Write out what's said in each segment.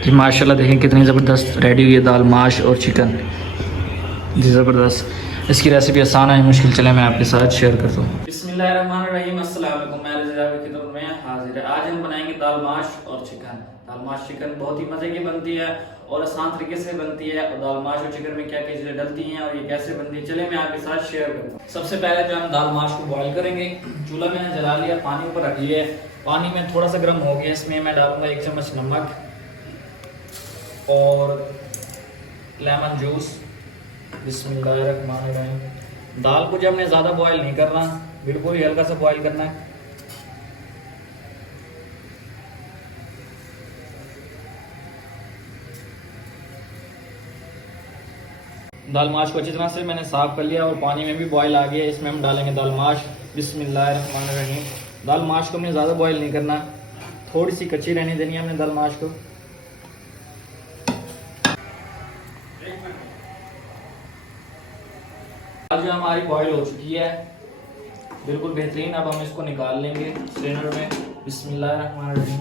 जी माशाल्लाह देखें कितनी ज़बरदस्त रेडी हुई है दाल माश और चिकन। जी ज़बरदस्त। इसकी रेसिपी आसान है, मुश्किल चले मैं आपके साथ शेयर करता हूँ। बिस्मिल्लाहिर्रहमानिर्रहीम, अस्सलाम वालेकुम। मैं रज़ा की खिदमत में हाजिर है। आज हम बनाएंगे दाल माश और चिकन। दाल माश चिकन बहुत ही मज़े की बनती है और आसान तरीके से बनती है। और दाल माश और चिकन में क्या क्या चीज़ें डलती हैं और ये कैसे बनती है, चले मैं आपके साथ शेयर करता हूँ। सबसे पहले जो हम दाल माश को बॉईल करेंगे, चूल्हा मैंने जला लिया, पानी ऊपर रख लिया है। पानी में थोड़ा सा गर्म हो गया, इसमें मैं डालूंगा 1 चम्मच नमक और लेमन जूस। बिस्मिल्लाहिर्रहमानिर्रहीम। दाल को जब हमने ज़्यादा बॉईल नहीं करना, बिल्कुल ही हल्का सा बॉईल करना है। दाल माश को अच्छी तरह से मैंने साफ कर लिया और पानी में भी बॉईल आ गया। इसमें हम डालेंगे दाल माश। बिस्मिल्लाहिर्रहमानिर्रहीम। दाल माश को हमने ज़्यादा बॉईल नहीं करना, थोड़ी सी कच्ची रहने देनी है हमने दाल माश को। दाल जो हमारी बॉईल हो चुकी है बिल्कुल बेहतरीन। अब हम इसको निकाल लेंगे स्ट्रेनर में। बिस्मिल्लाहिर्रहमानिर्रहीम।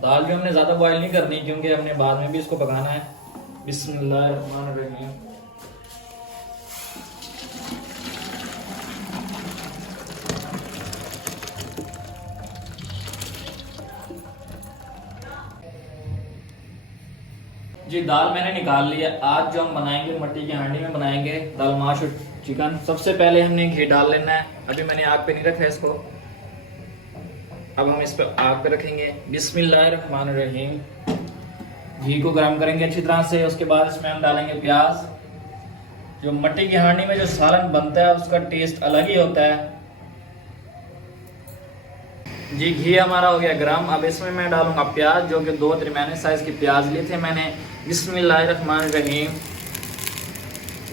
दाल जो हमने ज़्यादा बॉईल नहीं करनी क्योंकि हमने बाद में भी इसको पकाना है। बिस्मिल्लाहिर्रहमानिर्रहीम। जी दाल मैंने निकाल लिया। आज जो हम बनाएंगे मट्टी की हांडी में बनाएंगे दाल माश और चिकन। सबसे पहले हमने घी डाल लेना है। अभी मैंने आग पे नहीं रखा है इसको, अब हम इस पे आग पे रखेंगे। बिस्मिल्लाहिर्रहमानिर्रहीम। घी को गर्म करेंगे अच्छी तरह से। उसके बाद इसमें हम डालेंगे प्याज। जो मट्टी की हांडी में जो सालन बनता है उसका टेस्ट अलग ही होता है। जी घी हमारा हो गया गरम। अब इसमें मैं डालूंगा प्याज, जो कि 2 दरमियाने साइज के प्याज लिए थे मैंने। बिस्मिल्लाहिर्रहमानिर्रहीम।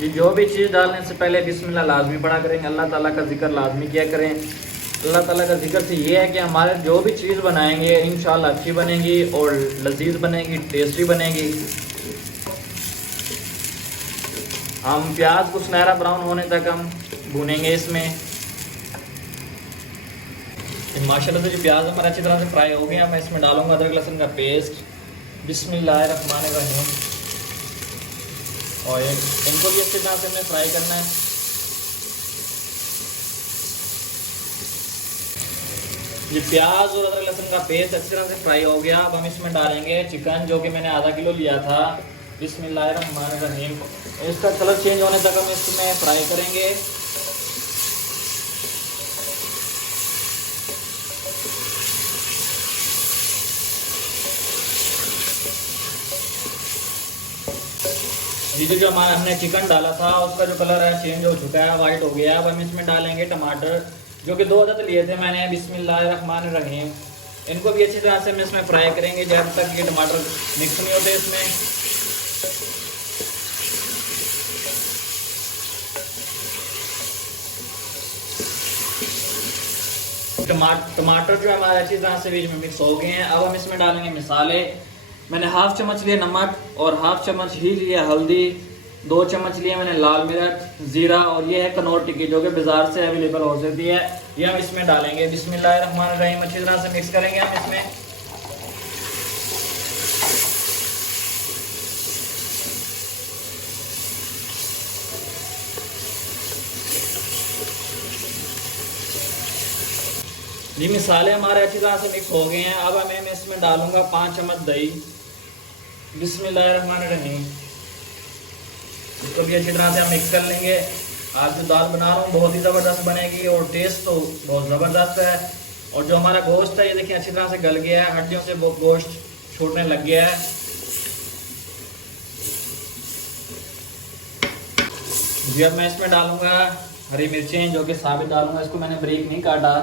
ये जो भी चीज़ डालने से पहले बिस्मिल्लाह लाजमी पढ़ा करेंगे, अल्लाह ताला का जिक्र लाजमी किया करें। अल्लाह ताला का जिक्र से ये है कि हमारे जो भी चीज़ बनाएंगे इंशाल्लाह अच्छी बनेगी और लजीज बनेगी, टेस्टी बनेगी। हम प्याज को सुनहरा ब्राउन होने तक हम भूनेंगे इसमें। माशाल्लाह से जो प्याज हमारा अच्छी तरह से फ्राई हो गया, मैं इसमें डालूंगा अदरक लहसुन का पेस्ट। बिस्मिल्लाहिर्रहमानिर्रहीम। और इनको भी अच्छी तरह से हमने फ्राई करना है। ये प्याज और अदरक लहसुन का पेस्ट अच्छी तरह से फ्राई हो गया। अब हम इसमें डालेंगे चिकन, जो कि मैंने आधा किलो लिया था। बिस्मिल्लाहिर्रहमानिर्रहीम। इसका कलर चेंज होने तक हम इसमें फ्राई करेंगे। जी जो हमारा हमने चिकन डाला था उसका जो कलर है चेंज हो चुका है, वाइट हो गया। अब हम इसमें डालेंगे टमाटर, जो कि 2 अदद लिए थे मैंने। बिस्मिल्लाहिर्रहमानिर्रहीम। इनको भी अच्छी तरह से हम इसमें फ्राई करेंगे जब तक ये टमाटर मिक्स नहीं होते इसमें। टमाटर जो हमारे अच्छी तरह से बीच में मिक्स हो गए हैं। अब हम इसमें डालेंगे मसाले। मैंने 1/2 चम्मच लिया नमक और 1/2 चम्मच ही लिया हल्दी। 2 चम्मच लिए मैंने लाल मिर्च, जीरा और ये है कनौर टिक्की, जो कि बाजार से अवेलेबल हो सकती है। ये हम इसमें डालेंगे। बिस्मिल्लाहिर्रहमानिर्रहीम। अच्छी तरह से मिक्स करेंगे हम इसमें। जी मसाले हमारे अच्छी तरह से मिक्स हो गए हैं। अब मैं इसमें डालूंगा 5 चम्मच दही। बिस्मिल्लाहिर्रहमानिर्रहीम। इसको भी अच्छी तरह से हम मिक्स कर लेंगे। आज जो दाल बना रहा हूँ बहुत ही ज़बरदस्त बनेगी और टेस्ट तो बहुत ज़बरदस्त है। और जो हमारा गोश्त है ये देखिए अच्छी तरह से गल गया है, हड्डियों से वो गोश्त छूटने लग गया है। जी अब मैं इसमें डालूंगा हरी मिर्चें, जो कि साबित डालूंगा, इसको मैंने बारीक नहीं काटा,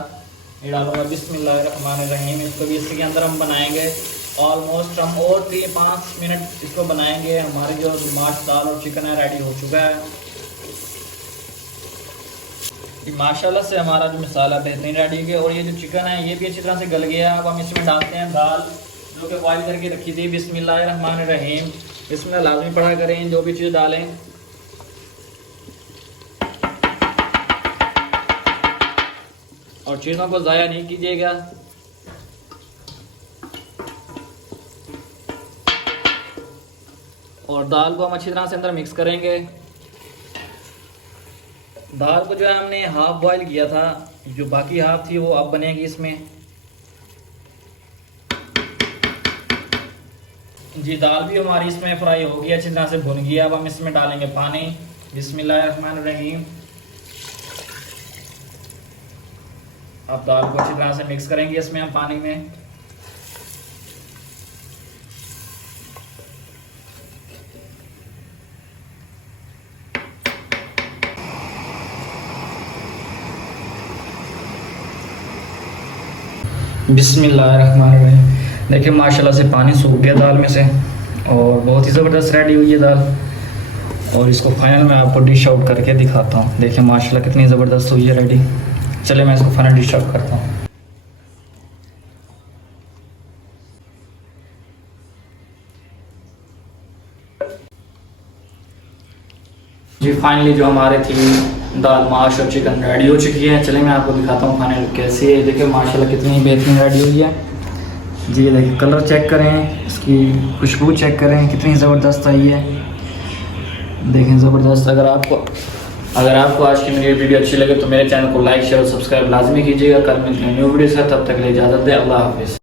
ये डालूंगा। बिस्मिल्लाहिर्रहमानिर्रहीम। इसको भी इसके अंदर हम बनाएंगे ऑलमोस्ट हम और 3-5 मिनट इसको बनाएंगे। हमारी जो माश दाल और चिकन है रेडी हो चुका है। माशाल्लाह से हमारा जो मसाला बेहतरीन रेडी हो गया और ये जो चिकन है ये भी अच्छी तरह से गल गया। अब हम इसमें डालते हैं दाल, जो कि बॉईल करके रखी थी। बिस्मिल्लाहिर्रहमानिर्रहीम। इसमें लाजमी पढ़ा करें जो भी चीज़ डालें। और चीज़ों को ज़ाया नहीं कीजिएगा। और दाल को हम अच्छी तरह से अंदर मिक्स करेंगे। दाल को जो है हमने हाफ बॉईल किया था, जो बाकी हाफ थी वो अब बनेगी इसमें। जी दाल भी हमारी इसमें फ्राई हो गई, अच्छी तरह से भुन गई। अब हम इसमें डालेंगे पानी। बिस्मिल्लाहिर्रहमानिर्रहीम। अब दाल को अच्छी तरह से मिक्स करेंगे इसमें हम पानी में। बिस्मिल्लाहिर्रहमानिर्रहीम। देखिए माशाल्लाह से पानी सूख गया दाल में से और बहुत ही ज़बरदस्त रेडी हुई है दाल। और इसको फाइनल में आपको डिश आउट करके दिखाता हूँ। देखिए माशाल्लाह कितनी ज़बरदस्त हुई है रेडी। चलिए मैं इसको फाइनल डिश आउट करता हूँ। जी फाइनली जो हमारे थी दाल माश और चिकन रेडी हो चुकी है। चलिए मैं आपको दिखाता हूँ फाइनल कैसी है। देखिए माशाल्लाह कितनी बेहतरीन रेडी हुई है। जी देखिए कलर चेक करें, इसकी खुशबू चेक करें कितनी ज़बरदस्त आई है। देखें ज़बरदस्त। अगर आपको आज की मेरी वीडियो अच्छी लगे तो मेरे चैनल को लाइक शेयर और सब्सक्राइब लाजमी कीजिएगा। कल मिलते हैं न्यू वीडियो से, तब तक के लिए इजाज़त दें। अल्लाह हाफिज़।